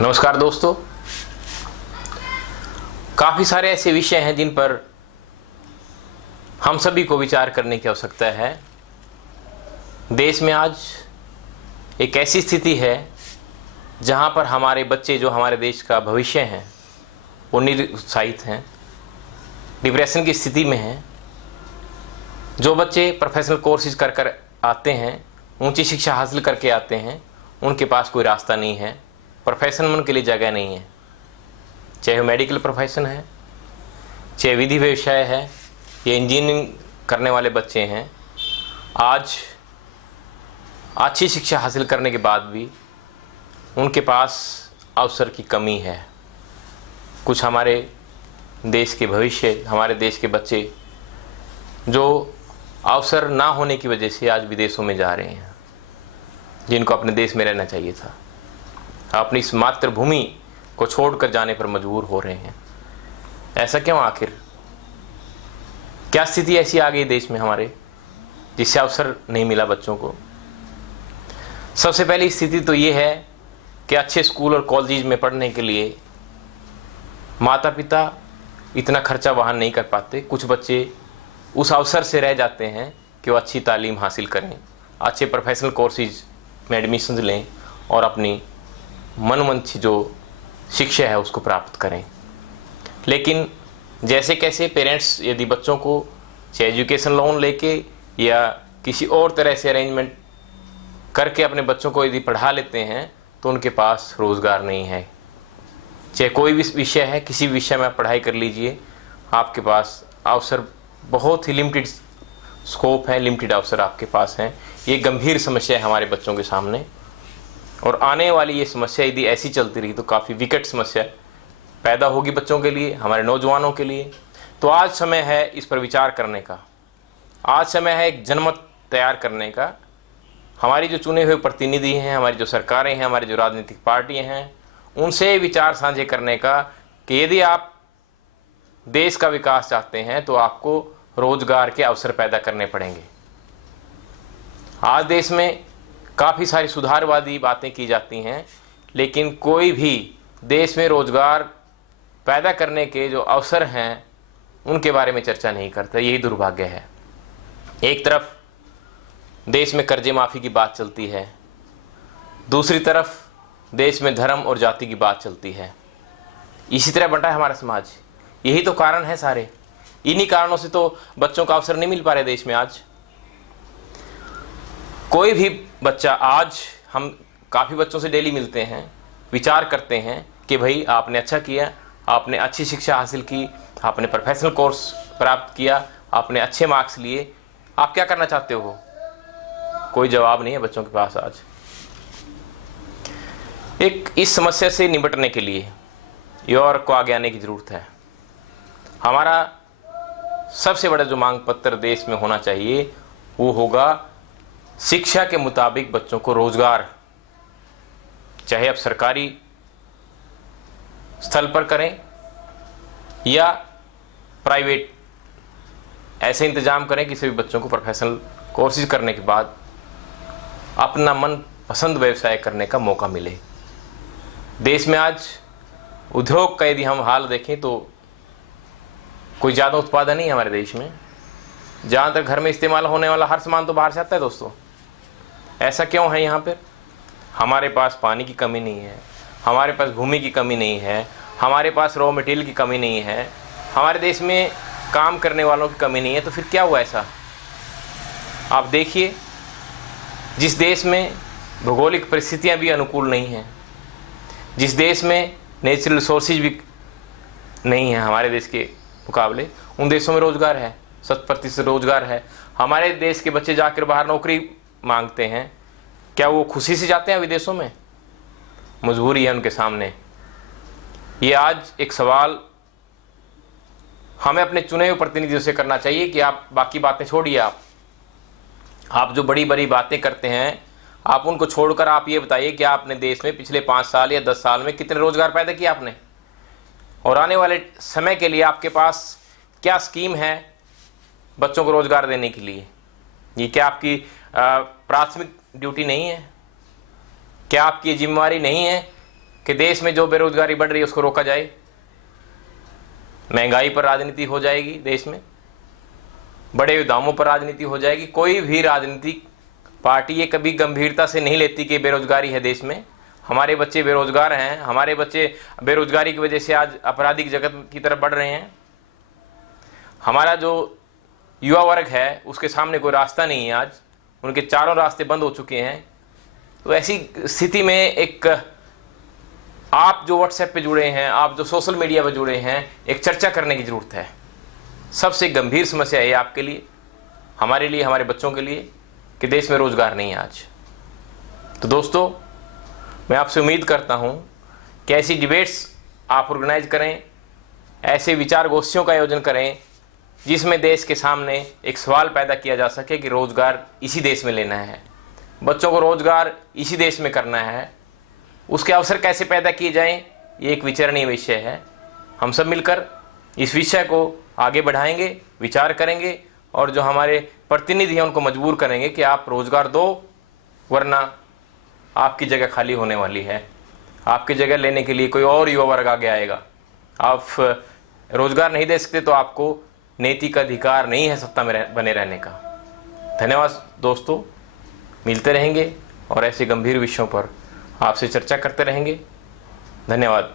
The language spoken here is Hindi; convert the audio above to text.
नमस्कार दोस्तों, काफ़ी सारे ऐसे विषय हैं जिन पर हम सभी को विचार करने की आवश्यकता है। देश में आज एक ऐसी स्थिति है जहां पर हमारे बच्चे, जो हमारे देश का भविष्य हैं, वो निरुत्साहित हैं, डिप्रेशन की स्थिति में हैं। जो बच्चे प्रोफेशनल कोर्सेज कर कर आते हैं, ऊंची शिक्षा हासिल करके आते हैं, उनके पास कोई रास्ता नहीं है, प्रोफेशन में उनके लिए जगह नहीं है। चाहे वो मेडिकल प्रोफेशन है, चाहे विधि व्यवसाय है, या इंजीनियरिंग करने वाले बच्चे हैं, आज अच्छी शिक्षा हासिल करने के बाद भी उनके पास अवसर की कमी है। कुछ हमारे देश के भविष्य, हमारे देश के बच्चे जो अवसर ना होने की वजह से आज विदेशों में जा रहे हैं, जिनको अपने देश में रहना चाहिए था, अपनी इस मातृभूमि को छोड़कर जाने पर मजबूर हो रहे हैं। ऐसा क्यों? आखिर क्या स्थिति ऐसी आ गई देश में हमारे, जिससे अवसर नहीं मिला बच्चों को? सबसे पहली स्थिति तो ये है कि अच्छे स्कूल और कॉलेज में पढ़ने के लिए माता पिता इतना खर्चा वहन नहीं कर पाते। कुछ बच्चे उस अवसर से रह जाते हैं कि वो अच्छी तालीम हासिल करें, अच्छे प्रोफेशनल कोर्सेज में एडमिशन लें और अपनी मनमंची जो शिक्षा है उसको प्राप्त करें। लेकिन जैसे कैसे पेरेंट्स यदि बच्चों को चाहे एजुकेशन लोन लेके या किसी और तरह से अरेंजमेंट करके अपने बच्चों को यदि पढ़ा लेते हैं, तो उनके पास रोज़गार नहीं है। चाहे कोई भी विषय है, किसी विषय में आप पढ़ाई कर लीजिए, आपके पास अवसर बहुत ही लिमिटेड स्कोप है, लिमिटेड अवसर आपके पास हैं। ये गंभीर समस्या है हमारे बच्चों के सामने, और आने वाली ये समस्या यदि ऐसी चलती रही तो काफ़ी विकट समस्या पैदा होगी बच्चों के लिए, हमारे नौजवानों के लिए। तो आज समय है इस पर विचार करने का, आज समय है एक जनमत तैयार करने का। हमारी जो चुने हुए प्रतिनिधि हैं, हमारी जो सरकारें हैं, हमारी जो राजनीतिक पार्टियां हैं, उनसे विचार साझे करने का कि यदि आप देश का विकास चाहते हैं तो आपको रोजगार के अवसर पैदा करने पड़ेंगे। आज देश में काफ़ी सारी सुधारवादी बातें की जाती हैं, लेकिन कोई भी देश में रोजगार पैदा करने के जो अवसर हैं उनके बारे में चर्चा नहीं करता। यही दुर्भाग्य है। एक तरफ देश में कर्जे माफ़ी की बात चलती है, दूसरी तरफ देश में धर्म और जाति की बात चलती है। इसी तरह बंटा है हमारा समाज। यही तो कारण है सारे। इन्हीं कारणों से तो बच्चों का अवसर नहीं मिल पा रहे देश में। आज कोई भी बच्चा, आज हम काफ़ी बच्चों से डेली मिलते हैं, विचार करते हैं कि भाई आपने अच्छा किया, आपने अच्छी शिक्षा हासिल की, आपने प्रोफेशनल कोर्स प्राप्त किया, आपने अच्छे मार्क्स लिए, आप क्या करना चाहते हो? कोई जवाब नहीं है बच्चों के पास आज। एक इस समस्या से निपटने के लिए युवा को आगे आने की ज़रूरत है। हमारा सबसे बड़ा जो मांग पत्र देश में होना चाहिए वो होगा शिक्षा के मुताबिक बच्चों को रोजगार, चाहे आप सरकारी स्थल पर करें या प्राइवेट, ऐसे इंतजाम करें कि सभी बच्चों को प्रोफेशनल कोर्सेज करने के बाद अपना मन पसंद व्यवसाय करने का मौका मिले। देश में आज उद्योग का यदि हम हाल देखें तो कोई ज़्यादा उत्पादन नहीं है हमारे देश में। जहाँ तक घर में इस्तेमाल होने वाला हर सामान तो बाहर से आता है दोस्तों। ऐसा क्यों है? यहाँ पर हमारे पास पानी की कमी नहीं है, हमारे पास भूमि की कमी नहीं है, हमारे पास रॉ मटेरियल की कमी नहीं है, हमारे देश में काम करने वालों की कमी नहीं है। तो फिर क्या हुआ ऐसा? आप देखिए, जिस देश में भौगोलिक परिस्थितियाँ भी अनुकूल नहीं हैं, जिस देश में नेचुरल रिसोर्सेज भी नहीं है हमारे देश के मुकाबले, उन देशों में रोजगार है, 100% रोजगार है। हमारे देश के बच्चे जाकर बाहर नौकरी मांगते हैं, क्या वो खुशी से जाते हैं विदेशों में? मजबूरी है उनके सामने। ये आज एक सवाल हमें अपने चुने हुए प्रतिनिधियों से करना चाहिए कि आप बाकी बातें छोड़िए। आप जो बड़ी बड़ी बातें करते हैं, आप उनको छोड़कर आप ये बताइए कि आपने देश में पिछले 5 साल या 10 साल में कितने रोजगार पैदा किए आपने, और आने वाले समय के लिए आपके पास क्या स्कीम है बच्चों को रोजगार देने के लिए। ये क्या आपकी प्राथमिक ड्यूटी नहीं है? क्या आपकी जिम्मेवारी नहीं है कि देश में जो बेरोजगारी बढ़ रही है उसको रोका जाए, महंगाई पर राजनीति हो जाएगी, देश में बड़े दामों पर राजनीति हो जाएगी। कोई भी राजनीतिक पार्टी ये कभी गंभीरता से नहीं लेती कि बेरोजगारी है देश में, हमारे बच्चे बेरोजगार हैं, हमारे बच्चे बेरोजगारी की वजह से आज आपराधिक जगत की तरफ बढ़ रहे हैं, हमारा जो युवा वर्ग है उसके सामने कोई रास्ता नहीं है, आज उनके चारों रास्ते बंद हो चुके हैं। तो ऐसी स्थिति में एक आप जो व्हाट्सएप पे जुड़े हैं, आप जो सोशल मीडिया पे जुड़े हैं, एक चर्चा करने की ज़रूरत है। सबसे गंभीर समस्या है आपके लिए, हमारे लिए, हमारे बच्चों के लिए, कि देश में रोज़गार नहीं है आज। तो दोस्तों, मैं आपसे उम्मीद करता हूं कि ऐसी डिबेट्स आप ऑर्गेनाइज करें, ऐसे विचार गोष्ठियों का आयोजन करें जिसमें देश के सामने एक सवाल पैदा किया जा सके कि रोज़गार इसी देश में लेना है, बच्चों को रोज़गार इसी देश में करना है, उसके अवसर कैसे पैदा किए जाएं, ये एक विचारणीय विषय है। हम सब मिलकर इस विषय को आगे बढ़ाएंगे, विचार करेंगे और जो हमारे प्रतिनिधि हैं उनको मजबूर करेंगे कि आप रोज़गार दो, वरना आपकी जगह खाली होने वाली है, आपकी जगह लेने के लिए कोई और युवा वर्ग आगे आएगा। आप रोज़गार नहीं दे सकते तो आपको नैतिक अधिकार नहीं है सत्ता में बने रहने का। धन्यवाद दोस्तों, मिलते रहेंगे और ऐसे गंभीर विषयों पर आपसे चर्चा करते रहेंगे। धन्यवाद।